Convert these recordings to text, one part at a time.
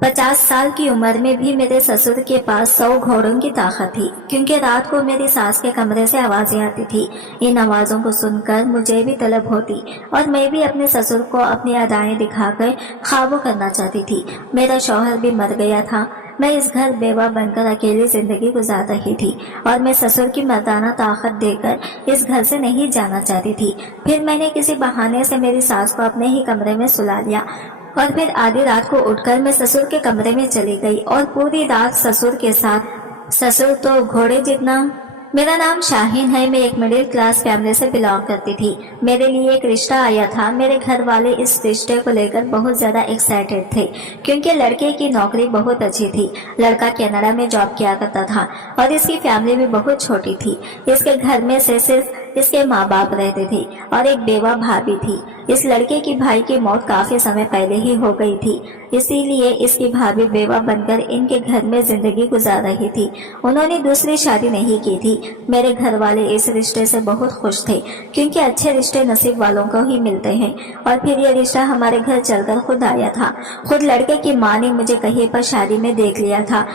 50 साल की उम्र में भी मेरे ससुर के पास 100 घोड़ों की ताकत थी, क्योंकि रात को मेरी सास के कमरे से आवाजें आती थी। इन आवाजों को सुनकर मुझे भी तलब होती और मैं भी अपने ससुर को अपनी अदाएं दिखाकर ख्वाबों करना चाहती थी। मेरा शौहर भी मर गया था। मैं इस घर बेवा बनकर अकेली जिंदगी गुजार रही थी और मैं ससुर की मर्दाना ताकत देकर इस घर से नहीं जाना चाहती थी। फिर मैंने किसी बहाने से मेरी सास को अपने ही कमरे में सुला लिया और फिर आधी रात को उठकर मैं ससुर के कमरे में चली गई और पूरी रात ससुर के साथ। ससुर तो घोड़े जितना। मेरा नाम शाहीन है। मैं एक मिडिल क्लास फैमिली से बिलोंग करती थी। मेरे लिए एक रिश्ता आया था। मेरे घर वाले इस रिश्ते को लेकर बहुत ज्यादा एक्साइटेड थे, क्योंकि लड़के की नौकरी बहुत अच्छी थी। लड़का कनाडा में जॉब किया करता था और इसकी फैमिली भी बहुत छोटी थी। इसके घर में से सिर्फ इसके माँ बाप रहते थे और एक बेवा भाभी थी। इस लड़के की भाई की मौत काफी समय पहले ही हो गई थी, इसीलिए इसकी भाभी बेवा बनकर इनके घर में जिंदगी गुजार रही थी। उन्होंने दूसरी शादी नहीं की थी। मेरे घर वाले इस रिश्ते से बहुत खुश थे, क्योंकि अच्छे रिश्ते नसीब वालों को ही मिलते हैं। और फिर ये रिश्ता हमारे घर चलकर खुद आया था। खुद लड़के की माँ ने मुझे कहीं पर शादी में देख लिया था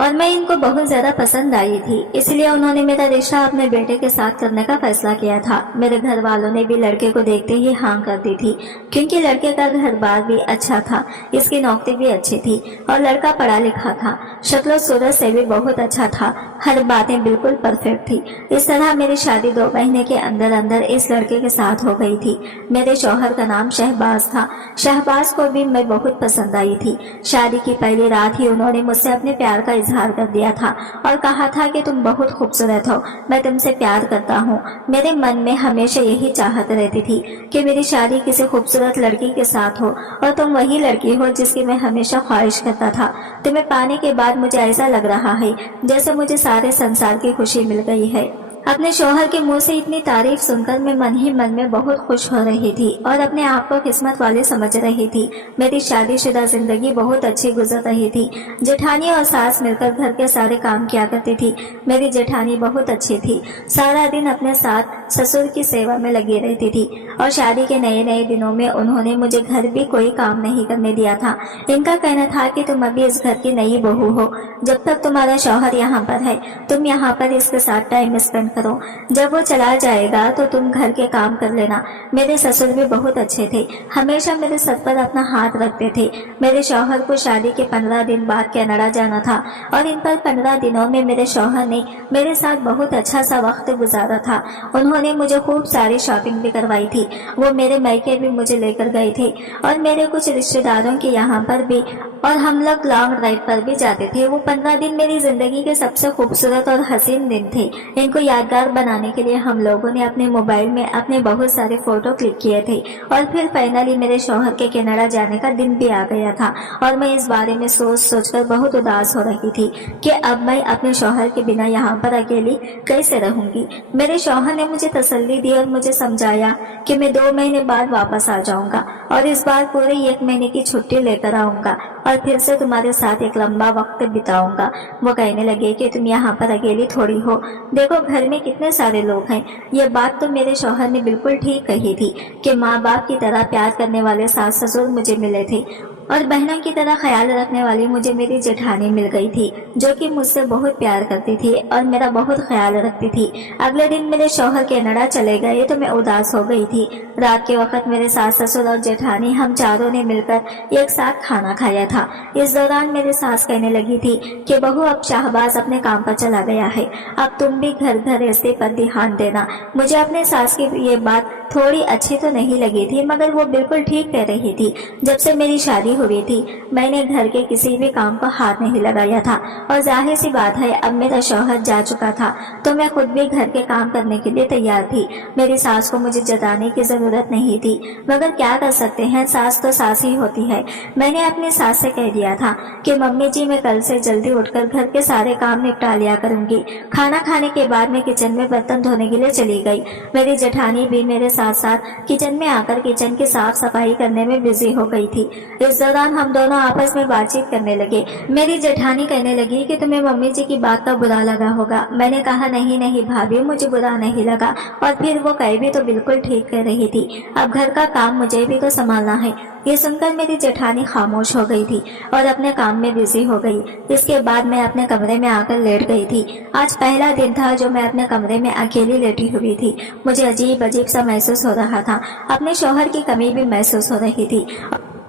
और मैं इनको बहुत ज्यादा पसंद आई थी, इसलिए उन्होंने मेरा रिश्ता अपने बेटे के साथ करने का फैसला किया था। मेरे घर वालों ने भी लड़के को देखते ही हाँ कर दी थी, क्योंकि लड़के का घर बार भी अच्छा था, इसकी नौकरी भी अच्छी थी और लड़का पढ़ा लिखा था। शक्ल सूरत से भी बहुत अच्छा था। हर बातें बिल्कुल परफेक्ट थी। इस तरह मेरी शादी 2 महीने के अंदर अंदर इस लड़के के साथ हो गई थी। मेरे शौहर का नाम शहबाज था। शहबाज को भी मैं बहुत पसंद आई थी। शादी की पहली रात ही उन्होंने मुझसे अपने प्यार का इजहार कर दिया था और कहा था कि तुम बहुत खूबसूरत हो, मैं तुमसे प्यार करता हूँ। मेरे मन में हमेशा यही चाहत रहती थी कि मेरी शादी किसी खूबसूरत लड़की के साथ हो और तुम वही लड़की हो जिसकी मैं हमेशा ख्वाहिश करता था। तुम्हें पाने के बाद मुझे ऐसा लग रहा है जैसे मुझे सारे संसार की खुशी मिल गई है। अपने शौहर के मुंह से इतनी तारीफ सुनकर मैं मन ही मन में बहुत खुश हो रही थी और अपने आप को किस्मत वाली समझ रही थी। मेरी शादीशुदा जिंदगी बहुत अच्छी गुजर रही थी। जेठानी और सास मिलकर घर के सारे काम किया करती थी। मेरी जेठानी बहुत अच्छी थी। सारा दिन अपने साथ ससुर की सेवा में लगी रहती थी और शादी के नए नए दिनों में उन्होंने मुझे घर भी कोई काम नहीं करने दिया था। इनका कहना था कि तुम अभी इस घर की नई बहू हो, जब तक तुम्हारा शौहर यहाँ पर है तुम यहाँ पर इसके साथ टाइम स्पेंड करो। जब वो चला जाएगा तो तुम घर के काम कर लेना। मेरे ससुर भी बहुत अच्छे थे, हमेशा मेरे सर पर अपना हाथ रखते थे। मेरे शौहर को शादी के 15 दिन बाद कनाडा जाना था और इन पर 15 दिनों में मेरे शौहर ने मेरे साथ बहुत अच्छा सा वक्त गुजारा था। उन्होंने मुझे खूब सारी शॉपिंग भी करवाई थी। वो मेरे मायके भी मुझे लेकर गए थे और मेरे कुछ रिश्तेदारों के यहाँ पर भी, और हम लोग लॉन्ग ड्राइव पर भी जाते थे। वो 15 दिन मेरी जिंदगी के सबसे खूबसूरत और हसीन दिन थे। इनको यादगार बनाने के लिए हम लोगों ने अपने मोबाइल में अपने बहुत सारे फोटो क्लिक किए थे और फिर फाइनली मेरे शौहर के कनाडा जाने का दिन भी आ गया था और मैं इस बारे में सोच सोचकर बहुत उदास हो रही थी कि अब मैं अपने शौहर के बिना यहाँ पर अकेली कैसे रहूंगी। मेरे शौहर ने मुझे तसल्ली दी और मुझे समझाया कि मैं 2 महीने बाद वापस आ जाऊंगा और इस बार पूरे 1 महीने की छुट्टी लेकर आऊंगा और फिर से तुम्हारे साथ एक लंबा वक्त बिताऊंगा। वो कहने लगे कि तुम यहाँ पर अकेली थोड़ी हो, देखो घर में कितने सारे लोग हैं। ये बात तो मेरे शौहर ने बिल्कुल ठीक कही थी कि माँ बाप की तरह प्यार करने वाले सास ससुर मुझे मिले थे और बहनों की तरह ख्याल रखने वाली मुझे मेरी जेठानी मिल गई थी, जो कि मुझसे बहुत प्यार करती थी और मेरा बहुत ख्याल रखती थी। अगले दिन मेरे शौहर कनाडा चले गए तो मैं उदास हो गई थी। रात के वक्त मेरे सास ससुर और जेठानी हम चारों ने मिलकर एक साथ खाना खाया था। इस दौरान मेरी सास कहने लगी थी कि बहू अब शाहबाज अपने काम पर चला गया है, अब तुम भी घर गृहस्थी पर ध्यान देना। मुझे अपने सास की ये बात थोड़ी अच्छी तो नहीं लगी थी, मगर वो बिल्कुल ठीक कह रही थी। जब से मेरी शादी हुई थी मैंने घर के किसी भी काम पर हाथ नहीं लगाया था और जाहिर सी बात है अब मेरा शौहर जा चुका था तो मैं खुद भी घर के काम करने के लिए तैयार थी। मेरी सास को मुझे जताने की जरूरत नहीं थी, मगर क्या कर सकते हैं, सास तो सास ही होती है। मैंने अपनी सास से कह दिया था कि मम्मी जी मैं कल से जल्दी उठकर घर के सारे काम निपटा लिया करूंगी। खाना खाने के बाद मैं किचन में बर्तन धोने के लिए चली गई। मेरी जेठानी भी मेरे साथ साथ किचन में आकर किचन की साफ सफाई करने में बिजी हो गई थी। इस दौरान हम दोनों आपस में बातचीत करने लगे। मेरी जेठानी कहने लगी कि तुम्हें मम्मी जी की बात का बुरा लगा होगा। मैंने कहा नहीं नहीं भाभी, मुझे बुरा नहीं लगा। और फिर वो कह भी तो बिल्कुल ठीक कह रही थी, अब घर का काम मुझे भी तो संभालना है। ये सुनकर मेरी जेठानी खामोश हो गई थी और अपने काम में बिजी हो गई। इसके बाद मैं अपने कमरे में आकर लेट गई थी। आज पहला दिन था जो मैं अपने कमरे में अकेली लेटी हुई थी। मुझे अजीब अजीब सा महसूस हो रहा था। अपने शौहर की कमी भी महसूस हो रही थी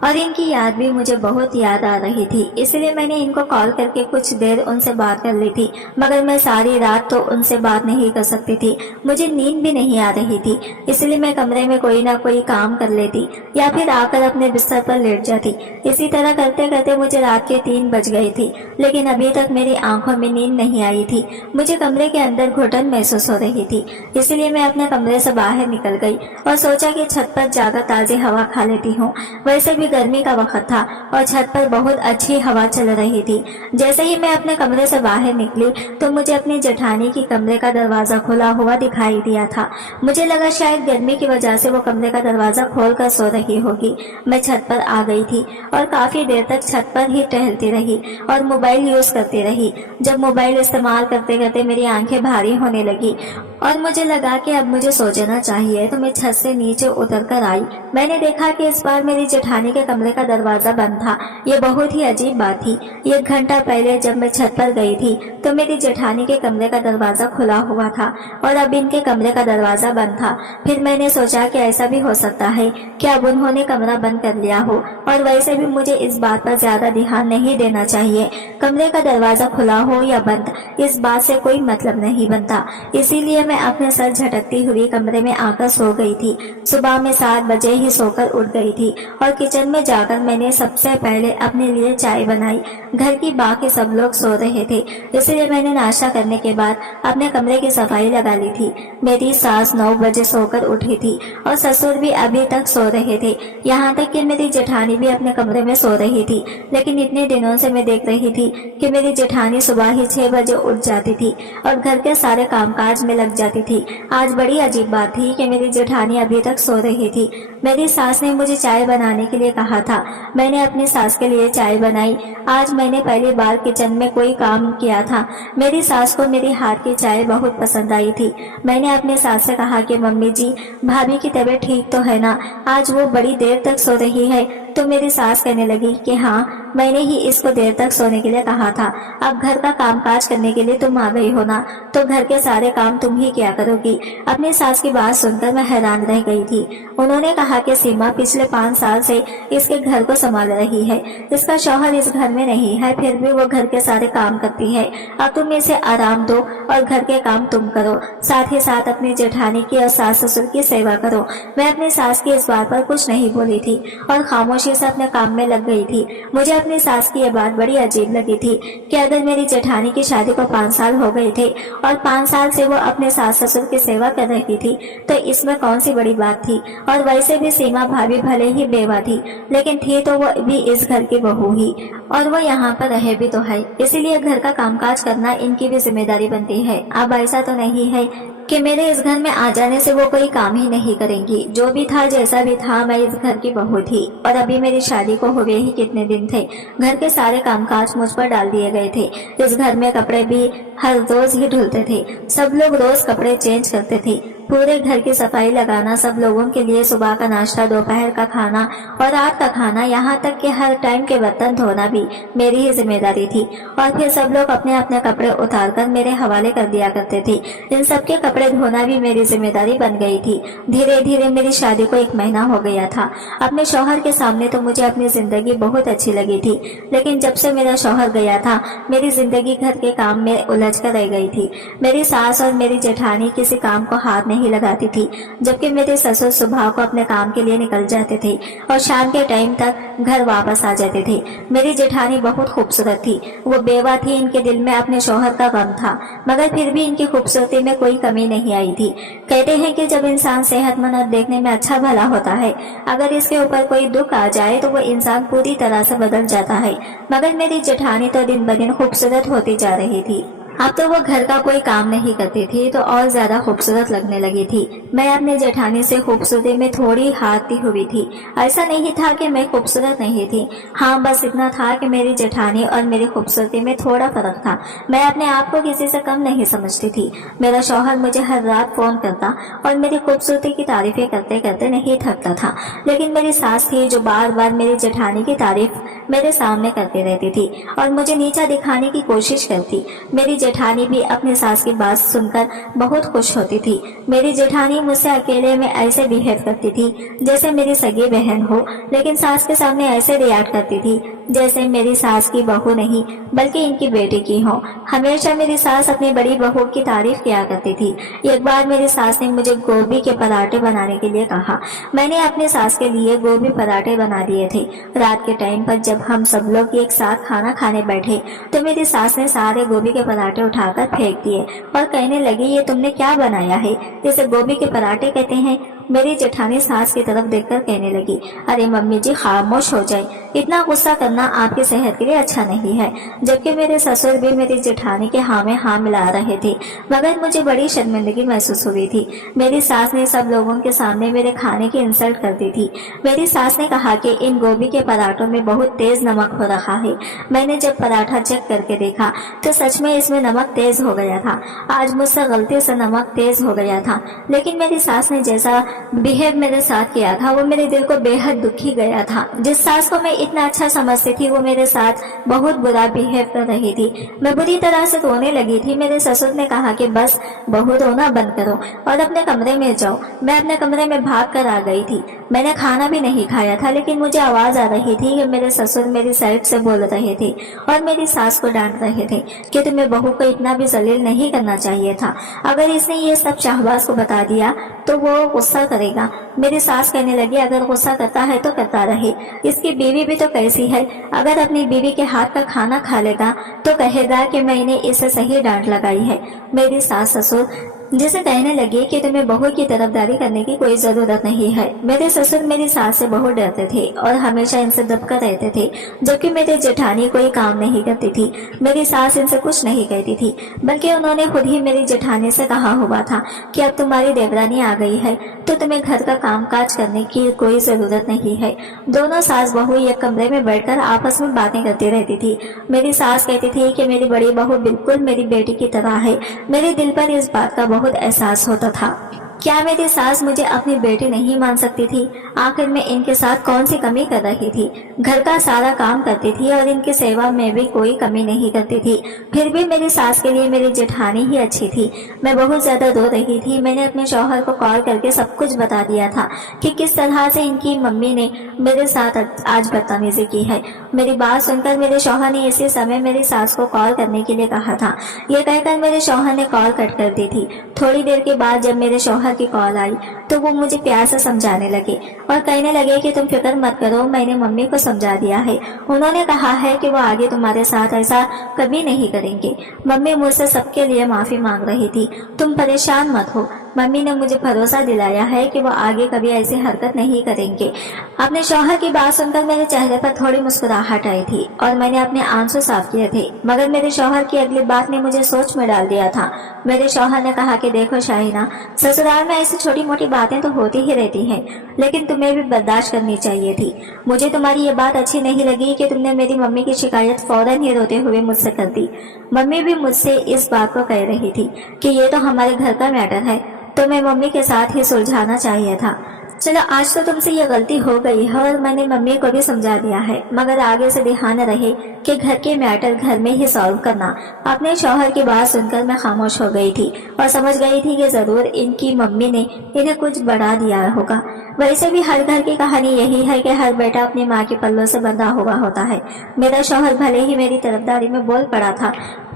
और इनकी याद भी मुझे बहुत याद आ रही थी। इसलिए मैंने इनको कॉल करके कुछ देर उनसे बात कर ली थी, मगर मैं सारी रात तो उनसे बात नहीं कर सकती थी। मुझे नींद भी नहीं आ रही थी, इसलिए मैं कमरे में कोई ना कोई काम कर लेती या फिर आकर अपने बिस्तर पर लेट जाती। इसी तरह करते करते मुझे रात के 3 बज गए थे, लेकिन अभी तक मेरी आंखों में नींद नहीं आई थी। मुझे कमरे के अंदर घुटन महसूस हो रही थी, इसलिए मैं अपने कमरे से बाहर निकल गई और सोचा कि छत पर जाकर ताज़ी हवा खा लेती हूँ। वैसे भी गर्मी का वक्त था और छत पर बहुत अच्छी हवा चल रही थी। जैसे ही मैं अपने कमरे से बाहर निकली तो मुझे अपनी जेठानी की कमरे का दरवाजा खुला हुआ दिखाई दिया था। मुझे लगा शायद गर्मी की वजह से वो कमरे का दरवाजा खोलकर सो रही होगी। मैं छत पर आ गई थी और काफी देर तक छत पर ही टहलती रही और मोबाइल यूज करती रही। जब मोबाइल इस्तेमाल करते करते मेरी आंखें भारी होने लगी और मुझे लगा कि अब मुझे सो जाना चाहिए, तो मैं छत से नीचे उतर कर आई। मैंने देखा कि इस बार मेरी जेठानी के कमरे का दरवाजा बंद था। ये बहुत ही अजीब बात थी। 1 घंटा पहले जब मैं छत पर गई थी तो मेरी जेठानी के कमरे का दरवाजा खुला हुआ था और अब इनके कमरे का दरवाजा बंद था। फिर मैंने सोचा कि ऐसा भी हो सकता है कि अब उन्होंने कमरा बंद कर लिया हो, और वैसे भी मुझे इस बात पर ज्यादा ध्यान नहीं देना चाहिए। कमरे का दरवाजा खुला हो या बंद, इस बात से कोई मतलब नहीं बनता। इसीलिए मैं अपने सर झटकती हुई कमरे में आकर सो गई थी। सुबह में 7 बजे ही सोकर उठ गई थी और किचन में जाकर मैंने सबसे पहले अपने लिए चाय बनाई। घर की बाकी सब लोग सो रहे थे, इसलिए मैंने नाश्ता करने के बाद अपने कमरे की सफाई लगा ली थी। मेरी सास 9 बजे सोकर उठी थी और ससुर भी अभी तक सो रहे थे। यहाँ तक कि मेरी जेठानी भी अपने कमरे में सो रही थी। लेकिन इतने दिनों से मैं देख रही थी कि मेरी जेठानी सुबह ही 6 बजे उठ जाती थी और घर के सारे कामकाज में लग जाती थी। आज बड़ी अजीब बात थी कि मेरी जेठानी अभी तक सो रही थी। मेरी सास ने मुझे चाय बनाने के लिए कहा था। मैंने अपनी सास के लिए चाय बनाई। आज मैंने पहली बार किचन में कोई काम किया था। मेरी सास को मेरी हाथ की चाय बहुत पसंद आई थी। मैंने अपनी सास से कहा कि मम्मी जी, भाभी की तबीयत ठीक तो है ना? आज वो बड़ी देर तक सो रही है। तो मेरी सास कहने लगी कि हाँ, मैंने ही इसको देर तक सोने के लिए कहा था। अब घर का कामकाज करने के लिए तुम आ गई हो ना, तो घर के सारे काम तुम ही किया करोगी। अपनी सास की बात सुनकर मैं हैरान रह गई थी। उन्होंने कहा कि सीमा पिछले 5 साल से इसके घर को संभाल रही है। इसका शौहर इस घर में नहीं है, फिर भी वो घर के सारे काम करती है। अब तुम इसे आराम दो और घर के काम तुम करो, साथ ही साथ अपनी जेठानी की और सास ससुर की सेवा करो। मैं अपनी सास की इस बात पर कुछ नहीं बोली थी और खामोशी से अपने काम में लग गई थी। मुझे अपनी सास की यह बात बड़ी अजीब लगी थी कि अगर मेरी जेठानी की शादी को 5 साल हो गए थे और 5 साल से वो अपने सास ससुर की सेवा कर रही थी, तो इसमें कौन सी बड़ी बात थी। और वैसे भी सीमा भाभी भले ही बेवा थी, लेकिन थी तो वो भी इस घर की बहू ही, और वो यहाँ पर रहे भी तो है। इसीलिए घर का कामकाज करना इनकी भी जिम्मेदारी बनती है। अब ऐसा तो नहीं है कि मेरे इस घर में आ जाने से वो कोई काम ही नहीं करेंगी। जो भी था जैसा भी था, मैं इस घर की बहू थी और अभी मेरी शादी को हुए ही कितने दिन थे। घर के सारे कामकाज मुझ पर डाल दिए गए थे। इस घर में कपड़े भी हर रोज ही धुलते थे। सब लोग रोज कपड़े चेंज करते थे। पूरे घर की सफाई लगाना, सब लोगों के लिए सुबह का नाश्ता, दोपहर का खाना और रात का खाना, यहाँ तक कि हर टाइम के बर्तन धोना भी मेरी ही जिम्मेदारी थी। और फिर सब लोग अपने अपने कपड़े उतारकर मेरे हवाले कर दिया करते थे। इन सबके कपड़े धोना भी मेरी जिम्मेदारी बन गई थी। धीरे धीरे मेरी शादी को 1 महीना हो गया था। अपने शौहर के सामने तो मुझे अपनी जिंदगी बहुत अच्छी लगी थी, लेकिन जब से मेरा शौहर गया था, मेरी जिंदगी घर के काम में उलझ कर रह गई थी। मेरी सास और मेरी जेठानी किसी काम को हाथ नहीं लगाती थी, जबकि मेरे ससुर सुबह को अपने काम के लिए निकल जाते थे और शाम के टाइम तक घर वापस आ जाते थे। मेरी जेठानी बहुत खूबसूरत थी। वो बेवा थी, इनके दिल में अपने शौहर का गम था, मगर फिर भी इनकी खूबसूरती में कोई कमी नहीं आई थी। कहते हैं कि जब इंसान सेहतमंद और देखने में अच्छा भला होता है, अगर इसके ऊपर कोई दुख आ जाए तो वो इंसान पूरी तरह से बदल जाता है। मगर मेरी जेठानी तो दिन ब दिन खूबसूरत होती जा रही थी। अब तो वो घर का कोई काम नहीं करती थी तो और ज्यादा खूबसूरत लगने लगी थी। मैं अपने जेठानी से खूबसूरती में थोड़ी हारती हुई थी। ऐसा नहीं था कि मैं खूबसूरत नहीं थी, हाँ बस इतना था कि मेरी जेठानी और मेरी खूबसूरती में थोड़ा फर्क था। मैं अपने आप को किसी से कम नहीं समझती थी। मेरा शौहर मुझे हर रात फोन करता और मेरी खूबसूरती की तारीफें करते करते नहीं थकता था, लेकिन मेरी सास थी जो बार बार मेरी जेठानी की तारीफ मेरे सामने करती रहती थी और मुझे नीचा दिखाने की कोशिश करती। मेरी जेठानी भी अपनी सास की बात सुनकर बहुत खुश होती थी। मेरी जेठानी मुझसे अकेले में ऐसे बिहेव करती थी जैसे मेरी सगी बहन हो, लेकिन सास के सामने ऐसे रिएक्ट करती थी जैसे मेरी सास की बहू नहीं बल्कि इनकी बेटी की हो। हमेशा मेरी सास अपनी बड़ी बहू की तारीफ किया करती थी। एक बार मेरी सास ने मुझे गोभी के पराठे बनाने के लिए कहा। मैंने अपनी सास के लिए गोभी पराठे बना दिए थे। रात के टाइम पर जब हम सब लोग एक साथ खाना खाने बैठे तो मेरी सास ने सारे गोभी के पराठे उठाकर फेंक दिए और कहने लगी, ये तुमने क्या बनाया है, इसे गोभी के पराठे कहते हैं। मेरी जेठानी सास की तरफ देखकर कहने लगी, अरे मम्मी जी खामोश हो जाए, इतना गुस्सा करना आपकी सेहत के लिए अच्छा नहीं है। जबकि मेरे ससुर भी मेरी जेठानी के हाँ में हाँ मिला रहे थे, मगर मुझे बड़ी शर्मिंदगी महसूस हुई थी। मेरी सास ने सब लोगों के सामने मेरे खाने की इंसल्ट कर दी थी। मेरी सास ने कहा कि इन गोभी के पराठों में बहुत तेज नमक हो रहा है। मैंने जब पराठा चेक करके देखा तो सच में इसमें नमक तेज हो गया था। आज मुझसे गलती से नमक तेज हो गया था, लेकिन मेरी सास ने जैसा बिहेव मेरे साथ किया था वो मेरे दिल को बेहद दुखी गया था। जिस सास को मैं इतना अच्छा समझती थी वो मेरे साथ बहुत बुरा बिहेव कर रही थी। मैं बुरी तरह से रोने लगी थी। मेरे ससुर ने कहा कि बस बहू रोना बंद करो और अपने कमरे में जाओ। मैं अपने कमरे में भाग कर आ गई थी। मैंने खाना भी नहीं खाया था, लेकिन मुझे आवाज आ रही थी कि मेरे ससुर मेरी साइड से बोल रहे थे और मेरी सास को डांट रहे थे कि तुम्हें बहू को इतना भी जलील नहीं करना चाहिए था। अगर इसने ये सब शहबाज को बता दिया तो वो गुस्सा करेगा। मेरी सास कहने लगी, अगर गुस्सा करता है तो करता रहे, इसकी बीवी भी तो कैसी है, अगर अपनी बीवी के हाथ का खाना खा लेगा तो कहेगा कि मैंने इसे सही डांट लगाई है। मेरी सास ससुर जिसे कहने लगे कि तुम्हें बहू की तरफदारी करने की कोई जरूरत नहीं है। मेरे ससुर मेरी सास से बहुत डरते थे और हमेशा इनसे दबकर रहते थे, जबकि मेरी जेठानी कोई काम नहीं करती थी। मेरी सास इनसे कुछ नहीं कहती थी, बल्कि उन्होंने खुद ही मेरी जेठानी से कहा हुआ था कि अब तुम्हारी देवरानी आ गई है तो तुम्हें घर का काम काज करने की कोई जरूरत नहीं है। दोनों सास बहू एक कमरे में बैठकर आपस में बातें करती रहती थी। मेरी सास कहती थी कि मेरी बड़ी बहू बिल्कुल मेरी बेटी की तरह है। मेरे दिल पर इस बात का बहुत एहसास होता था। क्या मेरी सास मुझे अपनी बेटी नहीं मान सकती थी? आखिर मैं इनके साथ कौन सी कमी कर रही थी? घर का सारा काम करती थी और इनकी सेवा में भी कोई कमी नहीं करती थी। फिर भी मेरी सास के लिए मेरी जेठानी ही अच्छी थी। मैं बहुत ज्यादा रो रही थी। मैंने अपने शौहर को कॉल करके सब कुछ बता दिया था कि किस तरह से इनकी मम्मी ने मेरे साथ आज बदतमीजी की है। मेरी बात सुनकर मेरे शौहर ने इसी समय मेरी सास को कॉल करने के लिए कहा था। ये कहकर मेरे शौहर ने कॉल कट कर दी थी। थोड़ी देर के बाद जब मेरे शौहर की कॉल आई तो वो मुझे प्यार से समझाने लगे और कहने लगे कि तुम फिक्र मत करो, मैंने मम्मी को समझा दिया है। उन्होंने कहा है कि वो आगे तुम्हारे साथ ऐसा कभी नहीं करेंगे। मम्मी मुझसे सबके लिए माफी मांग रही थी, तुम परेशान मत हो। मम्मी ने मुझे भरोसा दिलाया है कि वो आगे कभी ऐसी हरकत नहीं करेंगे। अपने शौहर की बात सुनकर मेरे चेहरे पर थोड़ी मुस्कुराहट आई थी और मैंने अपने आंसू साफ किए थे, मगर मेरे शौहर की अगली बात ने मुझे सोच में डाल दिया था। मेरे शौहर ने कहा कि देखो शाहीना, ससुराल में ऐसी छोटी मोटी बातें तो होती ही रहती हैं, लेकिन तुम्हें भी बर्दाश्त करनी चाहिए थी। मुझे तुम्हारी ये बात अच्छी नहीं लगी कि तुमने मेरी मम्मी की शिकायत फौरन ही रोते हुए मुझसे कर दी। मम्मी भी मुझसे इस बात को कह रही थी कि ये तो हमारे घर का मैटर है, तुम्हें मम्मी के साथ ही सुलझाना चाहिए था। चलो आज तो तुमसे ये गलती हो गई है और मैंने मम्मी को भी समझा दिया है, मगर आगे से ध्यान रहे कि घर के मैटर घर में ही सॉल्व करना। अपने शौहर की बात सुनकर मैं खामोश हो गई थी और समझ गई थी कि जरूर इनकी मम्मी ने इन्हें कुछ बढ़ा दिया होगा। वैसे भी हर घर की कहानी यही है कि हर बेटा अपनी माँ के पल्लों से बंधा हुआ होता है। मेरा शौहर भले ही मेरी तरफदारी में बोल पड़ा था,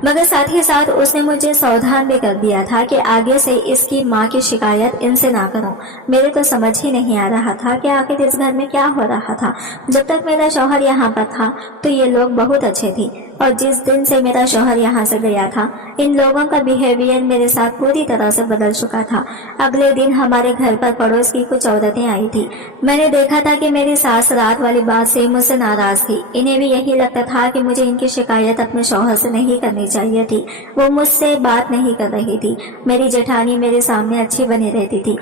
मगर साथ ही साथ उसने मुझे सावधान भी कर दिया था कि आगे से इसकी माँ की शिकायत इनसे ना करो। मेरे तो समझ ही नहीं आ रहा था कि आखिर इस घर में क्या हो रहा था। जब तक मेरा शौहर यहाँ पर था तो ये लोग बहुत अच्छे थे। और जिस दिन से मेरा शौहर यहाँ से गया था, इन लोगों का बिहेवियर मेरे साथ पूरी तरह से बदल चुका था। अगले दिन हमारे घर पर पड़ोस की कुछ औरतें आई थी। मैंने देखा था कि मेरी सास रात वाली बात से मुझसे नाराज थी। इन्हें भी यही लगता था कि मुझे इनकी शिकायत अपने शौहर से नहीं करनी चाहिए थी। वो मुझसे बात नहीं कर रही थी। मेरी जेठानी मेरे सामने अच्छी बनी रहती थी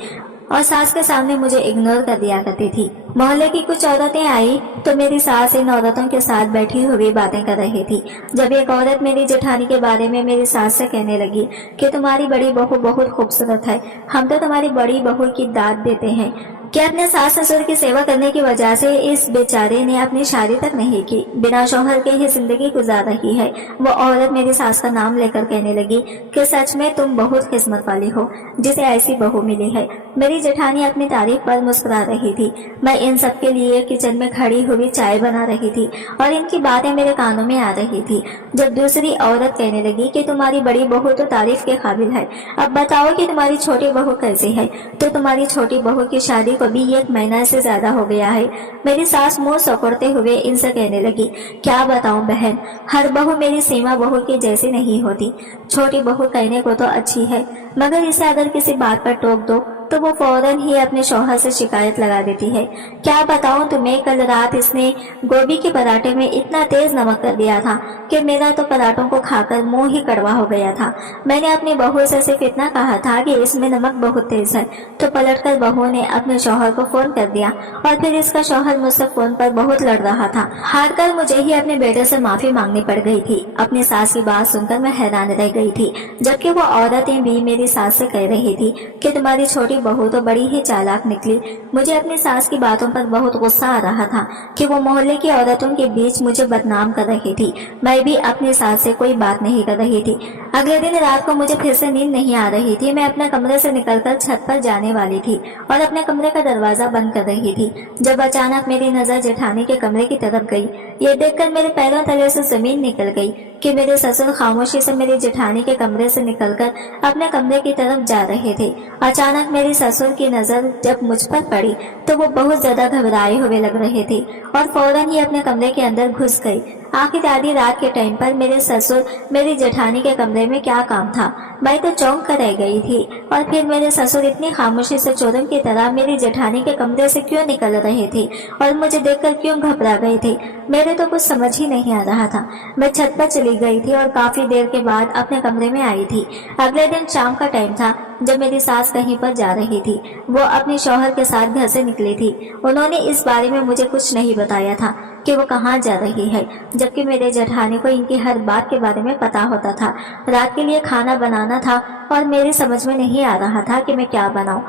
और सास के सामने मुझे इग्नोर कर दिया करती थी। मोहल्ले की कुछ औरतें आई तो मेरी सास इन औरतों के साथ बैठी हुई बातें कर रही थी। जब एक औरत मेरी जेठानी के बारे में मेरी सास से कहने लगी कि तुम्हारी बड़ी बहू बहुत खूबसूरत है, हम तो तुम्हारी बड़ी बहू की दाद देते हैं। क्या अपने सास ससुर की सेवा करने की वजह से इस बेचारे ने अपनी शादी तक नहीं की, बिना शौहर के ही जिंदगी गुजार रही है। वो औरत मेरी सास का नाम लेकर कहने लगी कि सच में तुम बहुत किस्मत वाली हो जिसे ऐसी बहू मिली है। मेरी जेठानी अपनी तारीफ पर मुस्कुरा रही थी। मैं इन सब के लिए किचन में खड़ी हुई चाय बना रही थी और इनकी बातें मेरे कानों में आ रही थी, जब दूसरी औरत कहने लगी कि तुम्हारी बड़ी बहू तो तारीफ के काबिल है, अब बताओ कि तुम्हारी छोटी बहू कैसी है। तो तुम्हारी छोटी बहू की शादी को भी 1 महीना से ज्यादा हो गया है। मेरी सास मुंह सकोड़ते हुए इनसे कहने लगी, क्या बताऊं बहन, हर बहू मेरी सीमा बहू की जैसी नहीं होती। छोटी बहू कहने को तो अच्छी है, मगर इसे अगर किसी बात पर टोक दो तो वो फौरन ही अपने शौहर से शिकायत लगा देती है। क्या बताऊं तुम्हें, कल रात इसने गोभी के पराठे में इतना तेज नमक कर दिया था कि मेरा तो पराठों को खाकर मुंह ही कड़वा हो गया था। मैंने अपनी बहू से सिर्फ इतना कहा था कि इसमें नमक बहुत तेज है, तो पलटकर बहू ने अपने शौहर को फोन कर दिया और फिर इसका शौहर मुझसे फोन पर बहुत लड़ रहा था। हार कर मुझे ही अपने बेटे से माफी मांगनी पड़ गई थी। अपनी सास की बात सुनकर मैं हैरान रह गई थी, जबकि वो औरतें भी मेरी सास से कह रही थी कि तुम्हारी छोटी बहू तो बड़ी ही चालाक निकली। मुझे अपनी सास की बातों पर बहुत गुस्सा आ रहा था कि वो मोहल्ले की औरतों के बीच मुझे बदनाम कर रही थी। मैं भी अपनी सास से कोई बात नहीं कर रही थी। अगले दिन रात को मुझे फिर से नींद नहीं आ रही थी। मैं अपने कमरे से निकलकर छत पर जाने वाली थी और अपने कमरे का दरवाजा बंद कर रही थी, जब अचानक मेरी नजर जेठानी के कमरे की तरफ गई। ये देखकर मेरे पैरों तले से जमीन निकल गई कि मेरे ससुर खामोशी से मेरी जेठानी के कमरे से निकलकर अपने कमरे की तरफ जा रहे थे। अचानक मेरी ससुर की नजर जब मुझ पर पड़ी तो वो बहुत ज्यादा घबराए हुए लग रहे थे और फौरन ही अपने कमरे के अंदर घुस गई। आखिर आधी रात के टाइम पर मेरे ससुर मेरी जेठानी के कमरे में क्या काम था, मैं तो चौंक कर रह गई थी। और फिर मेरे ससुर इतनी खामोशी से चोरों की तरह मेरी जेठानी के कमरे से क्यों निकल रहे थे और मुझे देखकर क्यों घबरा गए थे, मेरे तो कुछ समझ ही नहीं आ रहा था। मैं छत पर चली गई थी और काफी देर के बाद अपने कमरे में आई थी। अगले दिन शाम का टाइम था जब मेरी सास कहीं पर जा रही थी। वो अपने शौहर के साथ घर से निकली थी। उन्होंने इस बारे में मुझे कुछ नहीं बताया था कि वो कहाँ जा रही है, जबकि मेरे जेठानी को इनकी हर बात के बारे में पता होता था। रात के लिए खाना बनाना था और मेरी समझ में नहीं आ रहा था कि मैं क्या बनाऊं।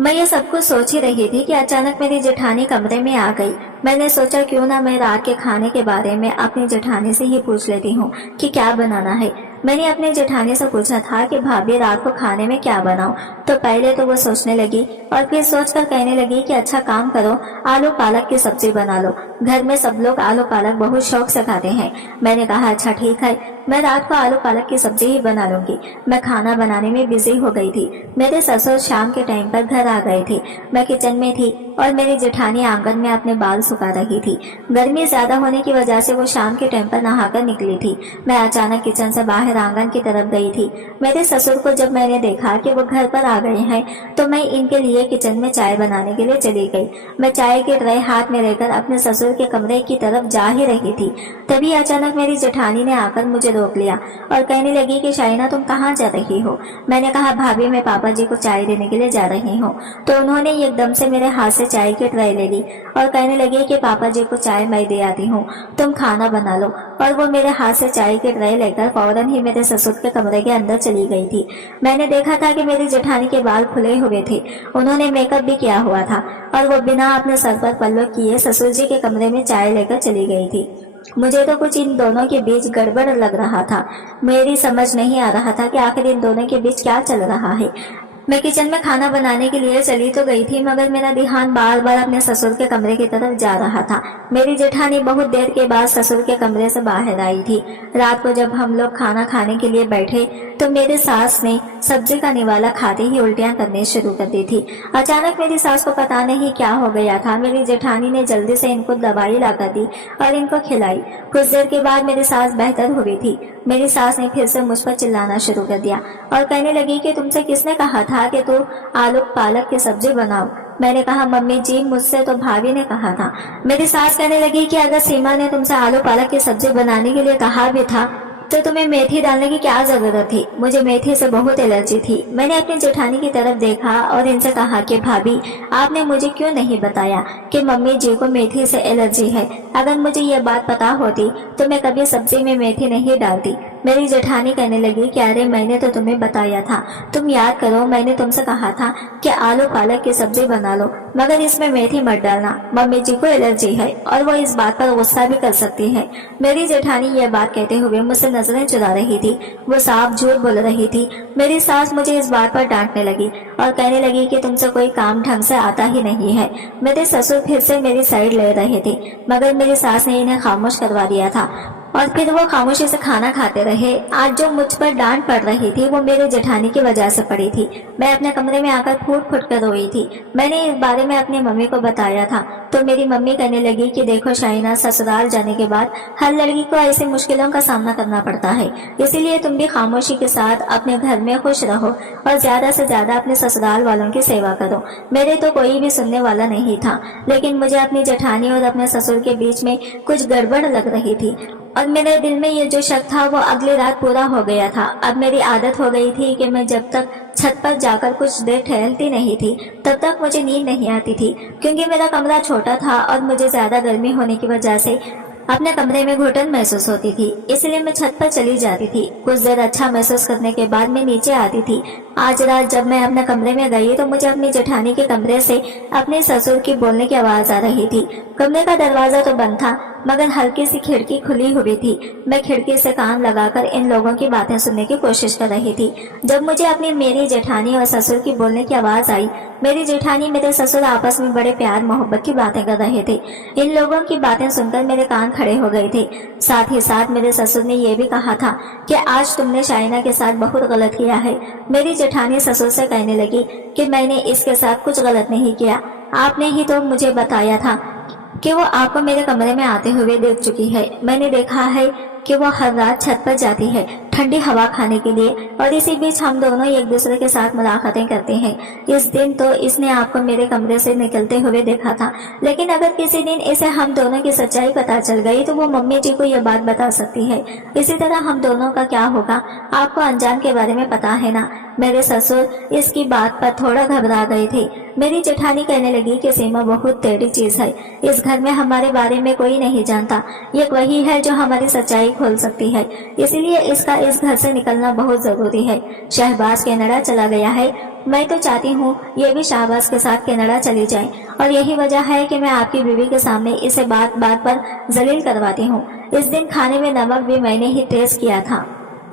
मैं ये सब कुछ सोच ही रही थी कि अचानक मेरी जेठानी कमरे में आ गई। मैंने सोचा क्यों ना मैं रात के खाने के बारे में अपनी जेठानी से ही पूछ लेती हूँ कि क्या बनाना है। मैंने अपने जेठानी से पूछा था कि भाभी रात को खाने में क्या बनाऊं, तो पहले तो वो सोचने लगी और फिर सोचकर कहने लगी कि अच्छा काम करो, आलू पालक की सब्जी बना लो, घर में सब लोग आलू पालक बहुत शौक से खाते हैं। मैंने कहा अच्छा ठीक है, मैं रात को आलू पालक की सब्जी ही बना लूंगी। मैं खाना बनाने में बिजी हो गई थी। मेरे ससुर शाम के टाइम पर घर आ गए थे। मैं किचन में थी और मेरी जेठानी आंगन में अपने बाल सुखा रही थी। गर्मी ज्यादा होने की वजह से वो शाम के टाइम पर नहाकर निकली थी। मैं अचानक किचन से बाहर आंगन की तरफ गई थी। मेरे ससुर को जब मैंने देखा कि वो घर पर आ गए हैं तो मैं इनके लिए किचन में चाय बनाने के लिए चली गई। मैं चाय की ट्रे हाथ में लेकर अपने ससुर के कमरे की तरफ जा ही रही थी, तभी अचानक मेरी जेठानी ने आकर मुझे रोक लिया और कहने लगी कि शाइना तुम कहाँ जा रही हो। मैंने कहा भाभी मैं पापा जी को चाय देने के लिए जा रही हूँ। तो उन्होंने एकदम से मेरे हाथ से चाय की ट्रे ले ली और कहने लगी कि पापा जी को चाय मैं दे आती हूँ, तुम खाना बना लो। और वो मेरे हाथ से चाय की ट्रे लेकर फौरन ही मेरे ससुर के कमरे के अंदर चली गई थी। मैंने देखा था कि मेरी जेठानी के बाल खुले हुए थे, उन्होंने मेकअप भी किया हुआ था और वो बिना अपने सर पर पल्लू किए ससुर जी के कमरे में चाय लेकर चली गई थी। मुझे तो कुछ इन दोनों के बीच गड़बड़ लग रहा था। मेरी समझ नहीं आ रहा था कि आखिर इन दोनों के बीच क्या चल रहा है। मैं किचन में खाना बनाने के लिए चली तो गई थी, मगर मेरा ध्यान बार बार अपने ससुर के कमरे की तरफ जा रहा था। मेरी जेठानी बहुत देर के बाद ससुर के कमरे से बाहर आई थी। रात को जब हम लोग खाना खाने के लिए बैठे तो मेरी सास ने सब्जी का निवाला खाते ही उल्टियां करनी शुरू कर दी थी। अचानक मेरी सास को पता नहीं क्या हो गया था। मेरी जेठानी ने जल्दी से इनको दवाई लाकर दी और इनको खिलाई। कुछ देर के बाद मेरी सास बेहतर हुई थी। मेरी सास ने फिर से मुझ पर चिल्लाना शुरू कर दिया और कहने लगी कि तुमसे किसने कहा था कि तू आलू पालक की सब्जी बनाओ। मैंने कहा मम्मी जी, मुझसे तो भाभी ने कहा था। मेरी सास कहने लगी कि अगर सीमा ने तुमसे आलू पालक की सब्जी बनाने के लिए कहा भी था तो तुम्हें मेथी डालने की क्या जरूरत थी? मुझे मेथी से बहुत एलर्जी थी। मैंने अपनी जेठानी की तरफ देखा और इनसे कहा कि भाभी, आपने मुझे क्यों नहीं बताया कि मम्मी जी को मेथी से एलर्जी है? अगर मुझे ये बात पता होती तो मैं कभी सब्जी में मेथी नहीं डालती। मेरी जेठानी कहने लगी कि अरे मैंने तो तुम्हें बताया था, तुम याद करो, मैंने तुमसे कहा था कि आलू पालक की सब्जी बना लो, मगर इसमें मेथी मत डालना। मम्मी जी को एलर्जी है और वो इस बात पर गुस्सा भी कर सकती है। मेरी जेठानी यह बात कहते हुए मुझसे नजरें चुरा रही थी। वो साफ झूठ बोल रही थी। मेरी सास मुझे इस बात पर डांटने लगी और कहने लगी कि तुमसे कोई काम ढंग से आता ही नहीं है। मेरे ससुर फिर से मेरी साइड ले रहे थे, मगर मेरी सास ने इन्हें खामोश करवा दिया था और फिर वो खामोशी से खाना खाते रहे। आज जो मुझ पर डांट पड़ रही थी वो मेरे जेठानी की वजह से पड़ी थी। मैं अपने कमरे में आकर फूट फूट कर रोई थी। मैंने इस बारे में अपनी मम्मी को बताया था तो मेरी मम्मी कहने लगी कि देखो शाइना, ससुराल जाने के बाद हर लड़की को ऐसी मुश्किलों का सामना करना पड़ता है, इसीलिए तुम भी खामोशी के साथ अपने घर में खुश रहो और ज्यादा से ज्यादा अपने ससुराल वालों की सेवा करो। मेरे तो कोई भी सुनने वाला नहीं था, लेकिन मुझे अपनी जेठानी और अपने ससुर के बीच में कुछ गड़बड़ लग रही थी और मेरे दिल में ये जो शक था वो अगली रात पूरा हो गया था। अब मेरी आदत हो गई थी कि मैं जब तक छत पर जाकर कुछ देर टहलती नहीं थी तब तक मुझे नींद नहीं आती थी, क्योंकि मेरा कमरा छोटा था और मुझे ज्यादा गर्मी होने की वजह से अपने कमरे में घुटन महसूस होती थी। इसलिए मैं छत पर चली जाती थी। कुछ देर अच्छा महसूस करने के बाद मैं नीचे आती थी। आज रात जब मैं अपने कमरे में गई तो मुझे अपनी जेठानी के कमरे से अपने ससुर की बोलने की आवाज आ रही थी। कमरे का दरवाजा तो बंद था, मगर हल्की सी खिड़की खुली हुई थी। मैं खिड़की से कान लगाकर इन लोगों की बातें सुनने की कोशिश कर रही थी। जब मुझे अपनी मेरी जेठानी और ससुर की बोलने की आवाज आई, मेरी जेठानी मेरे ससुर आपस में बड़े प्यार मोहब्बत की बातें कर रहे थे। इन लोगों की बातें सुनकर मेरे कान खड़े हो गए थे। साथ ही साथ मेरे ससुर ने यह भी कहा था कि आज तुमने शाइना के साथ बहुत गलत किया है। मेरी जेठानी ससुर से कहने लगी कि मैंने इसके साथ कुछ गलत नहीं किया, आपने ही तो मुझे बताया था कि वो आपको मेरे कमरे में आते हुए देख चुकी है। मैंने देखा है कि वो हर रात छत पर जाती है ठंडी हवा खाने के लिए और इसी बीच हम दोनों एक दूसरे के साथ मुलाकातें करते हैं। इस दिन तो इसने आपको मेरे कमरे से निकलते हुए देखा था, लेकिन अगर किसी दिन इसे हम दोनों की सच्चाई पता चल गई तो वो मम्मी जी को यह बात बता सकती है। इसी तरह हम दोनों का क्या होगा, आपको अनजान के बारे में पता है ना। मेरे ससुर इसकी बात पर थोड़ा घबरा गए थे। मेरी जेठानी कहने लगी कि सीमा बहुत टेढ़ी चीज है, इस घर में हमारे बारे में कोई नहीं जानता, ये वही है जो हमारी सच्चाई खोल सकती है, इसीलिए इसका इस घर से निकलना बहुत जरूरी है। शहबाज कनाडा चला गया है, मैं तो चाहती हूँ ये भी शहबाज के साथ कनाडा चली जाए और यही वजह है कि मैं आपकी बीवी के सामने इसे बात बात पर जलील करवाती हूँ। इस दिन खाने में नमक भी मैंने ही टेस्ट किया था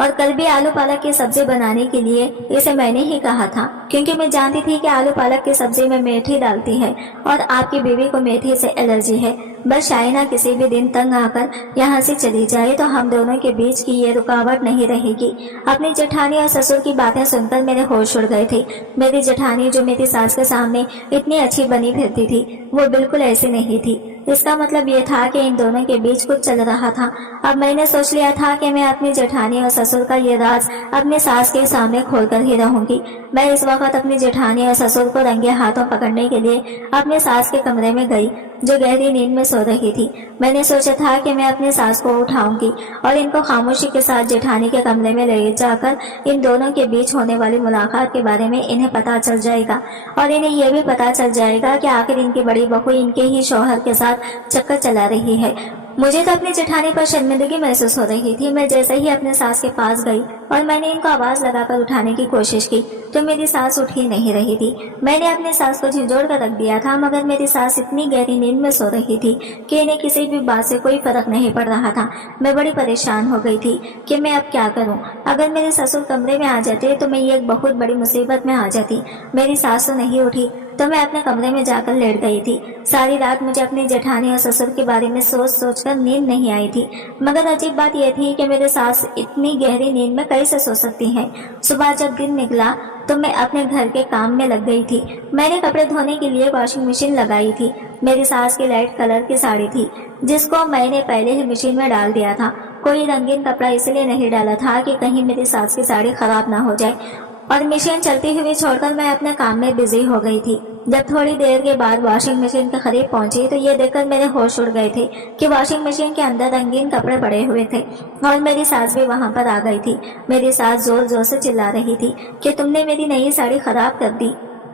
और कल भी आलू पालक की सब्जी बनाने के लिए इसे मैंने ही कहा था, क्योंकि मैं जानती थी कि आलू पालक की सब्जी में मेथी डालती है और आपकी बीवी को मेथी से एलर्जी है। बस शाइना किसी भी दिन तंग आकर यहाँ से चली जाए तो हम दोनों के बीच की ये रुकावट नहीं रहेगी। अपनी जेठानी और ससुर की बातें सुनकर मेरे होश उड़ गए थे। मेरी जेठानी जो मेरी सास के सामने इतनी अच्छी बनी फिरती थी वो बिल्कुल ऐसी नहीं थी। इसका मतलब ये था कि इन दोनों के बीच कुछ चल रहा था। अब मैंने सोच लिया था कि मैं अपनी जेठानी और ससुर का ये राज अपने सास के सामने खोलकर ही रहूंगी। मैं इस वक्त अपनी जेठानी और ससुर को रंगे हाथों पकड़ने के लिए अपने सास के कमरे में गई, जो गहरी नींद में सो रही थी। मैंने सोचा था कि मैं अपनी सास को उठाऊंगी और इनको खामोशी के साथ जेठानी के कमरे में ले जाकर इन दोनों के बीच होने वाली मुलाकात के बारे में इन्हें पता चल जाएगा और इन्हें यह भी पता चल जाएगा कि आखिर इनकी बड़ी बहू इनके ही शौहर के साथ चक्कर चला रही है। मुझे तो अपनी जेठानी पर शर्मिंदगी महसूस हो रही थी। मैं जैसे ही अपने सास के पास गई और मैंने इनको आवाज लगाकर उठाने की कोशिश की तो मेरी सास उठ ही नहीं रही थी। मैंने अपनी सास को झिझोड़ कर रख दिया था, मगर मेरी सास इतनी गहरी नींद में सो रही थी कि इन्हें किसी भी बात से कोई फर्क नहीं पड़ रहा था। मैं बड़ी परेशान हो गई थी कि मैं अब क्या करूं। अगर मेरे ससुर कमरे में आ जाते तो मैं ये एक बहुत बड़ी मुसीबत में आ जाती। मेरी सास तो नहीं उठी तो मैं अपने कमरे में जाकर लेट गई थी। सारी रात मुझे अपनी जेठानी और ससुर के बारे में सोच सोच कर नींद नहीं आई थी। मगर अजीब बात यह थी कि मेरे सास इतनी गहरी नींद में कैसे सो सकती हैं। सुबह जब दिन निकला तो मैं अपने घर के काम में लग गई थी। मैंने कपड़े धोने के लिए वॉशिंग मशीन लगाई थी। मेरी सास की लाइट कलर की साड़ी थी जिसको मैंने पहले ही मशीन में डाल दिया था। कोई रंगीन कपड़ा इसलिए नहीं डाला था कि कहीं मेरी सास की साड़ी खराब ना हो जाए। और मशीन चलती हुई छोड़कर मैं अपने काम में बिजी हो गई थी। जब थोड़ी देर के बाद वॉशिंग मशीन के करीब पहुंची तो ये देखकर मेरे होश उड़ गए थे कि वॉशिंग मशीन के अंदर रंगीन कपड़े पड़े हुए थे और मेरी सास भी वहां पर आ गई थी। मेरी सास जोर जोर से चिल्ला रही थी कि तुमने मेरी नई साड़ी खराब कर दी।